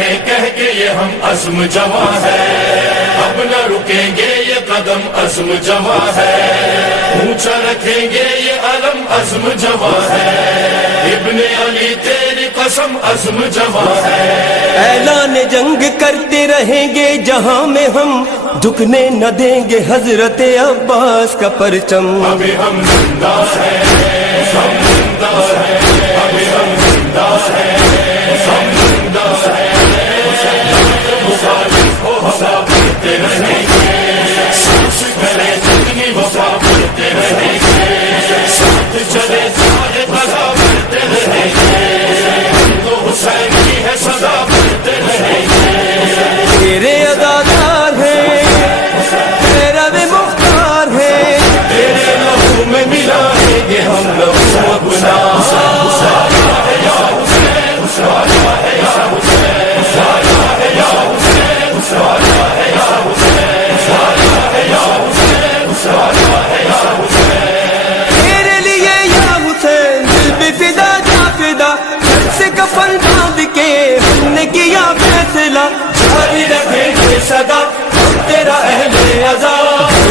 رہے کہہ کے یہ ہم عزم جواں ہے، اب نہ رکیں گے یہ قدم عزم جواں ہے، اونچا رکھیں گے یہ علم عزم جواں ہے، ابن علی تیری قسم عزم جواں ہے۔ اعلان جنگ کرتے رہیں گے جہاں میں ہم، جھکنے نہ دیں گے حضرت عباس کا پرچم۔ ابھی ہم زندہ ہیں، ہم زندہ ہیں، ابھی ہم زندہ ہیں، ہم زندہ ہیں، مخالف ہو ہوا بڑھتے رہیں گے، سانس کرے جتنی وفا بڑھتے رہیں گے، ساتھ چلے چاہے قضا بڑھتے رہیں گے، تو حسین کی ہے صدا بڑھتے رہیں گے۔ تیرے ادادار ہیں، تیرا بھی مختار ہے، تیرے لہو میں ملائیں گے ہم لہو اپنا، تیرے لیے یا حسین دل بھی فدا جا فدا، سر سے کفن باندھ کے ہم نے کیا فیصلہ، جاری رکھیں گے صدا ہم تیرا اہل عزا،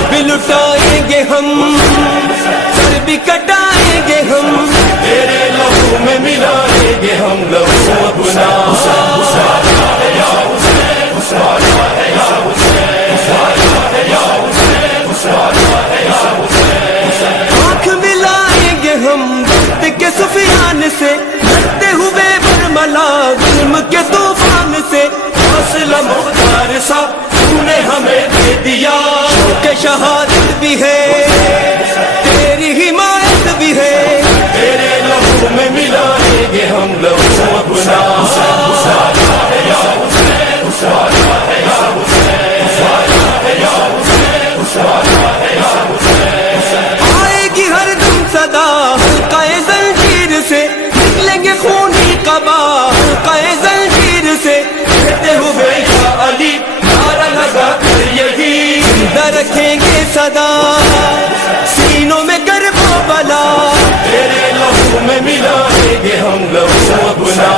بھی لٹائیں گے ہم، سر بھی کٹائیں گے ہم، تیرے لہو میں ملائیں گے ہم لہو اپنا۔ آنکھ ملائیں گے ہم وقت کے سفیان سے، لڑتے ہوئے برملا ظلم کے طوفان سے، حوصلہ مختار سا تو نے ہمیں دے دیا، کہ شہادت بھی ہے تیری حمایت بھی ہے، تیرے لہو میں ملائیں گے ہم لہو اپنا۔ آئے گی ہر دم صدا حلقہ زنجیر سے، نکلیں گے خونی قبا حلقہ زنجیر سے، کہتے ہوئے یا علی نعرہ لگا کر یہی، زندہ رکھیں گے صدا سینوں میں کرب و بلا، تیرے لہو میں ملائیں گے ہم لہو اپنا۔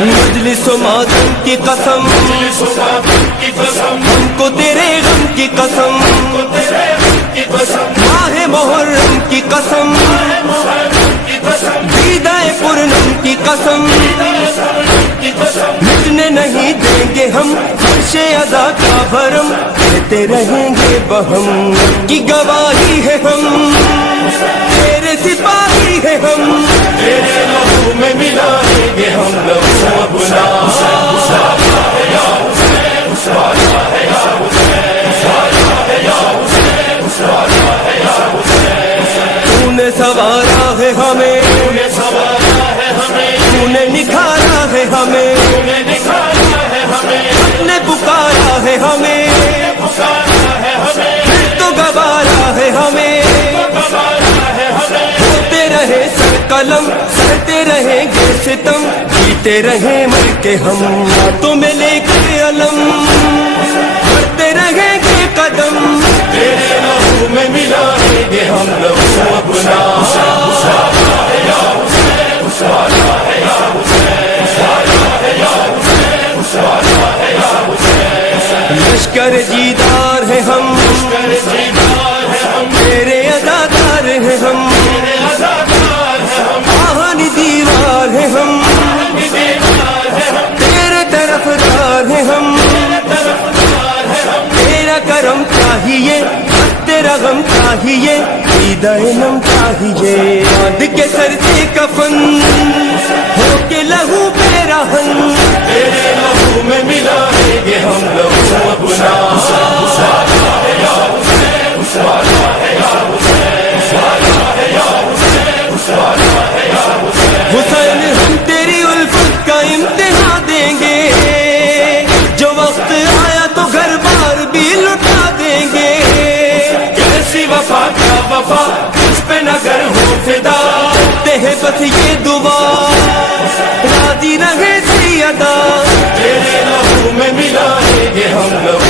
مجلس و ماتم کی قسم، کی قسم، ہم کو تیرے غم کی قسم، تیرے غم کی قسم، ماہ محرم کی قسم، کی قسم، دیدہ پورنم کی قسم، کی قسم، مٹنے نہیں دیں گے ہم فرش ادا کا بھرم، کہتے رہیں گے بہم کی گواہی ہے ہم، تیرے سپاہی ہے ہم، تیرے لہو میں ملائیں گے ہم لہو اپنا۔ تو نے سوارا ہے ہمیں، تو نے سنوارا ہے ہمیں، تو نے نکھارا ہے ہمیں، تو نے نکھارا ہے ہمیں، نے پکارا ہے ہمیں، پکارا ہے ہمیں، پھر تو گوارا ہے ہمیں، گوارا ہے ہمیں، ہوتے رہے سر قلم، سہتے رہیں گے ستم، جیتے رہیں مر کے ہم، ہاتھوں میں لے کر علم، بڑھتے رہیں گے قدم، تیرے لہو میں ملائیں گے ہم لہو اپنا۔ لشکر جیدار ہے ہم، تیرے ادادار ہیں ہم، آہن دیوار ہے ہم، تیرے طرفدار ہیں ہم، تیرا کرم چاہیے، تیرا غم چاہیے، عیدہ نم چاہیے، باندھ کے سر سے کفن، ہو کے لہو پہ رہن، تیرے لہو میں ملائیں گے ہم لہو اپنا۔ حسین ہم تیری الفت کا امتحان دیں گے، جو وقت آیا تو گھر بار بھی لٹا دیں گے، کیسی وفا کیا وفا اس پہ نگر ہو فدا، کرتے ہیں بس یہ دعا راضی رہے سیدہ، تیرے لہو میں ملائیں گے ہم لہو